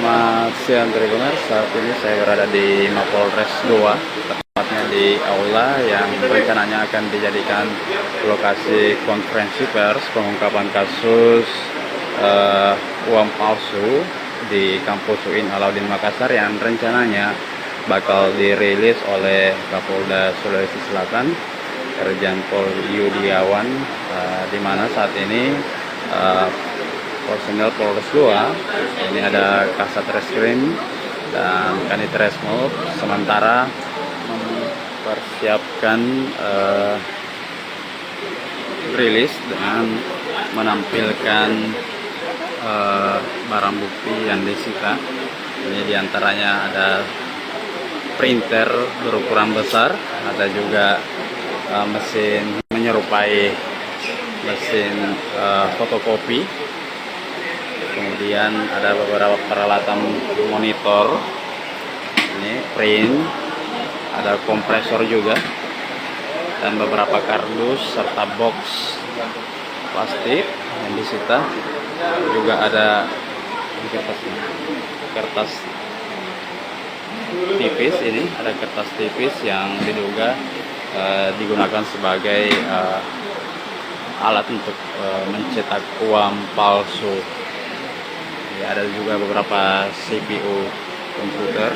Selamat siang Tribuners, saat ini saya berada di Mapolres Gowa, tepatnya di aula yang rencananya akan dijadikan lokasi konferensi pers pengungkapan kasus uang palsu di kampus UIN Alauddin Makassar yang rencananya bakal dirilis oleh Kapolda Sulsel Selatan, Irjen Pol Yudhiawan, di mana saat ini personel Polres Gowa ini ada Kasat Reskrim dan Kanit Resmob sementara mempersiapkan rilis dengan menampilkan barang bukti yang disita. Ini diantaranya ada printer berukuran besar, ada juga mesin menyerupai mesin fotokopi. Kemudian ada beberapa peralatan monitor, ini print, ada kompresor juga, dan beberapa kardus serta box plastik yang disita. Juga ada kertas tipis, ini ada kertas tipis yang diduga digunakan sebagai alat untuk mencetak uang palsu. Ada juga beberapa CPU komputer.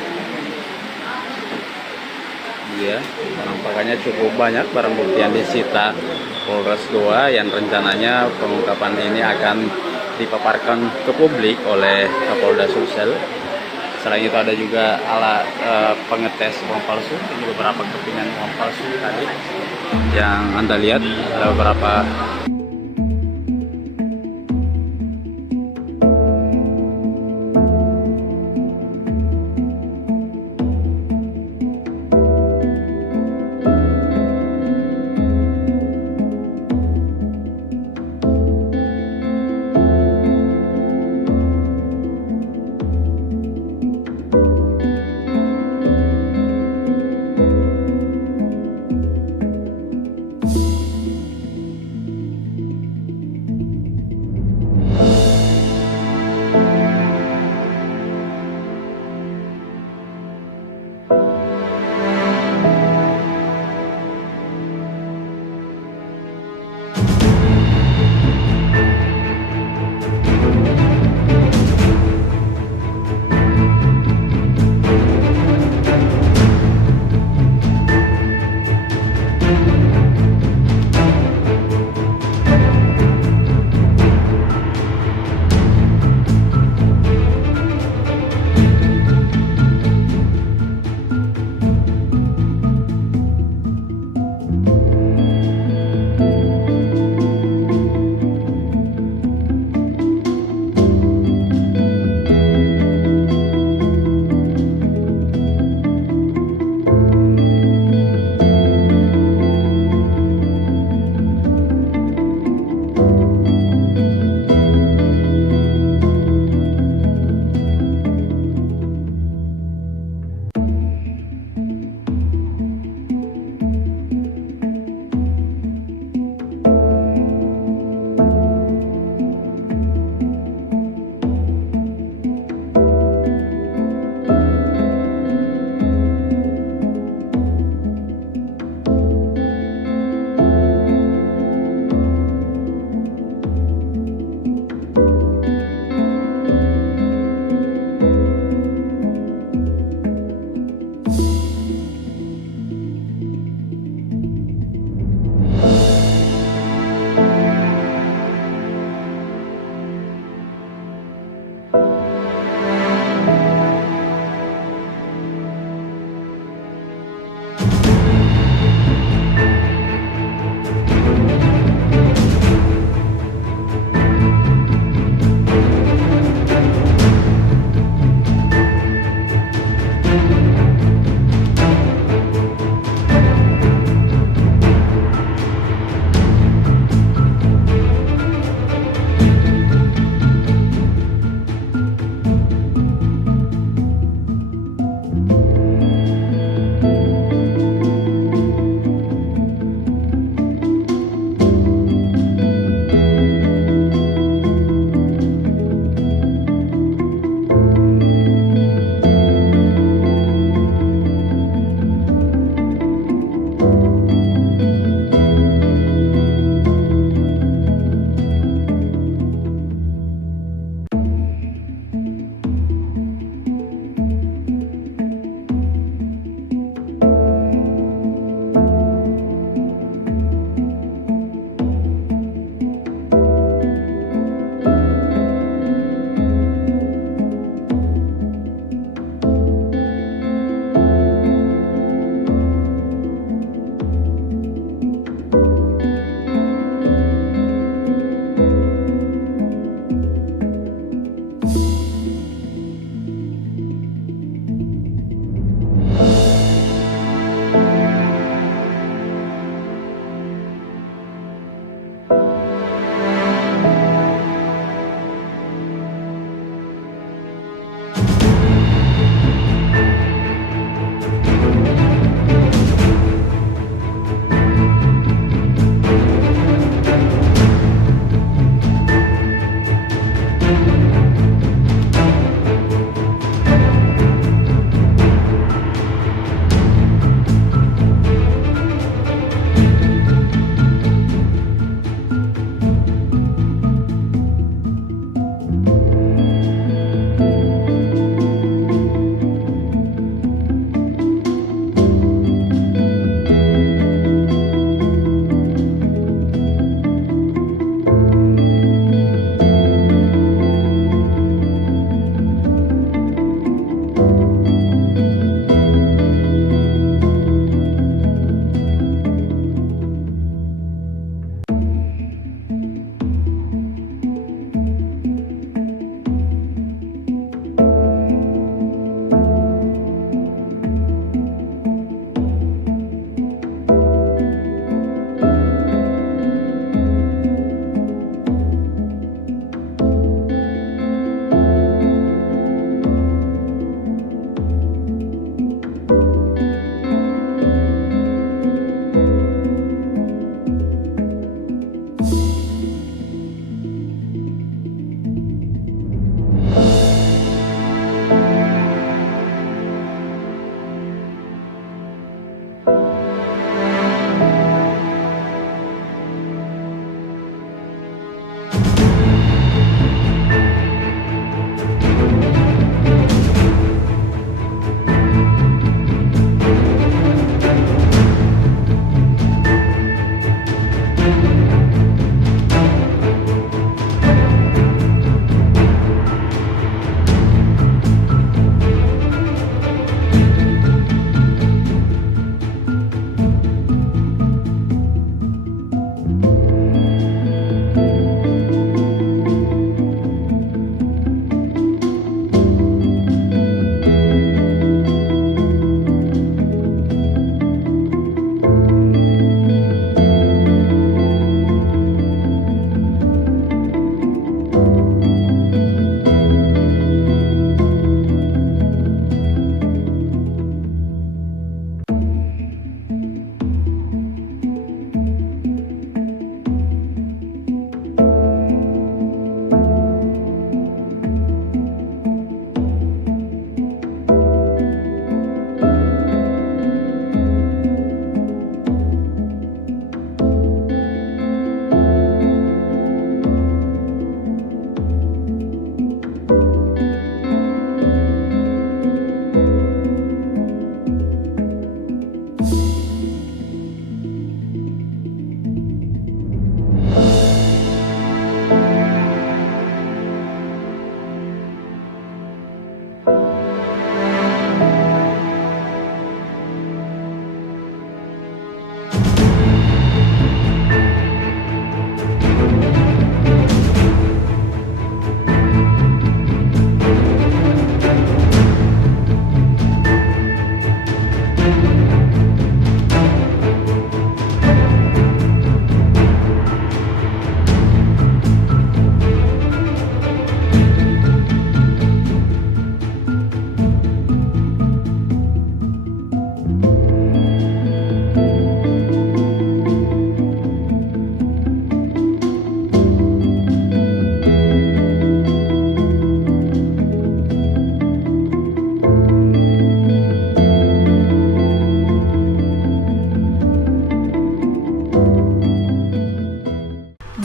Ya, penampakannya cukup banyak barang bukti yang disita Polres Gowa yang rencananya pengungkapan ini akan dipaparkan ke publik oleh Kapolda Sulsel. Selain itu ada juga alat pengetes uang palsu, ini beberapa kepingan uang palsu tadi yang Anda lihat, ada beberapa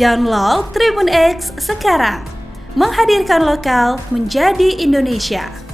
Download Tribun X sekarang, menghadirkan lokal menjadi Indonesia.